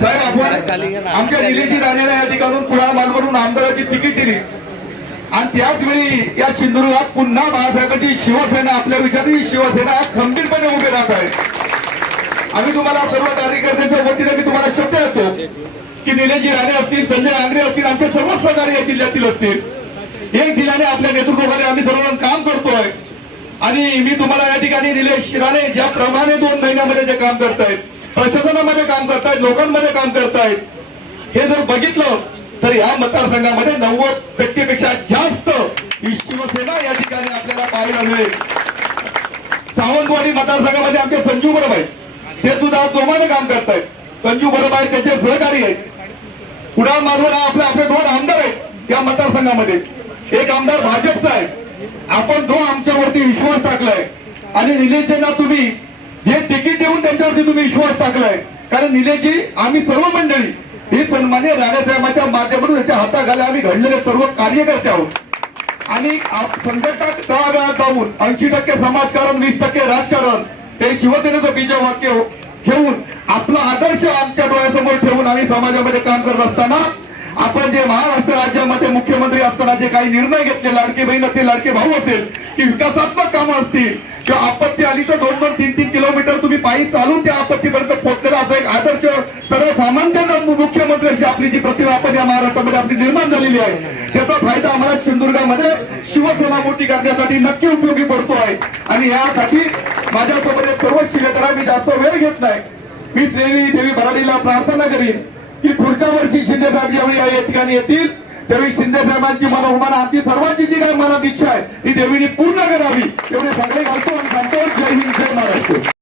साहेब आपण आमच्या निधीची राणेला या ठिकाणून कुळा मालवरून आमदाराची तिकीट दिली. आणि त्याच या सिंधुदुर्गात पुन्हा बाळासाहेबांची शिवसेना आपल्या विचाराची शिवसेना खंबीरपणे उभी राहत आहे. आम्ही तुम्हाला सर्व कार्यकर्त्यांच्या वतीने मी तुम्हाला शब्द देतो की निलेशजी राणे असतील संजय आंग्रे असतील आमचे सर्वच सहकारी या जिल्ह्यातील असतील. एक जिल्ह्याने आपल्या नेतृत्वाखाली आम्ही सर्वजण काम करतोय. आणि मी तुम्हाला या ठिकाणी निलेश राणे ज्याप्रमाणे दोन महिन्यामध्ये जे काम करतायत प्रशासनामध्ये काम करतायत लोकांमध्ये काम करतायत हे जर बघितलं तर या मतदारसंघामध्ये नव्वद टक्केपेक्षा जास्त ही शिवसेना या ठिकाणी आपल्याला पाहायला मिळेल. सावंतवाडी मतदारसंघामध्ये आमचे संजू बरोबर आहेत ते सुद्धा जोमाने काम करतायत. संजू बरोबर आहेत त्यांचे सहकारी आहेत. कुडाळ माधवन हा आपले आपले दोन आमदार आहेत या मतदारसंघामध्ये. एक आमदार भाजपचा आहे. आपण जो आमच्यावरती विश्वास टाकलाय आणि निलेशजींना तुम्ही जे तिकीट देऊन त्यांच्यावरती तुम्ही विश्वास टाकलाय कारण निलेशजी आम्ही सर्व मंडळी ही सन्मान्य राणासाहेबांच्या माध्यमातून त्याच्या हाताखाली आम्ही घडलेले सर्व कार्यकर्ते आहोत. आणि आप- दहा वेळा जाऊन ऐंशी टक्के समाजकारण वीस टक्के राजकारण हे शिवसेनेचं बीज वाक्य घेऊन आपला आदर्श आमच्या डोळ्यासमोर ठेवून आम्ही समाजामध्ये काम करत असताना आपण जे महाराष्ट्र राज्यामध्ये मुख्यमंत्री असताना जे काही निर्णय घेतले लाडके बहीण असतील लाडके भाऊ असेल की विकासात्मक कामं असतील किंवा आपत्ती आली तर दोन दोन तीन तीन किलोमीटर तुम्ही पायी चालून त्या आपत्तीपर्यंत पोहोचलेला असा एक आदर्श सर्वसामान्यांना मुख्यमंत्री अशी आपली जी प्रतिमा आपण या महाराष्ट्रामध्ये आपली निर्माण झालेली आहे त्याचा फायदा आम्हाला सिंधुदुर्गामध्ये शिवसेना मोठी करण्यासाठी नक्की उपयोगी पडतो आहे. आणि यासाठी माझ्यासोबत एक सर्व शिलेदारा मी जास्त वेळ घेत नाही. मी देवी देवी भराडीला प्रार्थना करीन की पुढच्या वर्षी शिंदे साहेब ज्यावेळी या ठिकाणी येतील. त्यावेळी शिंदे साहेबांची मनोहुमान आमची सर्वांची जी काही मनात इच्छा आहे ती देवीने पूर्ण करावी. तेवढे सगळे घालतो आणि सांगतो जय हिंद जय महाराष्ट्र.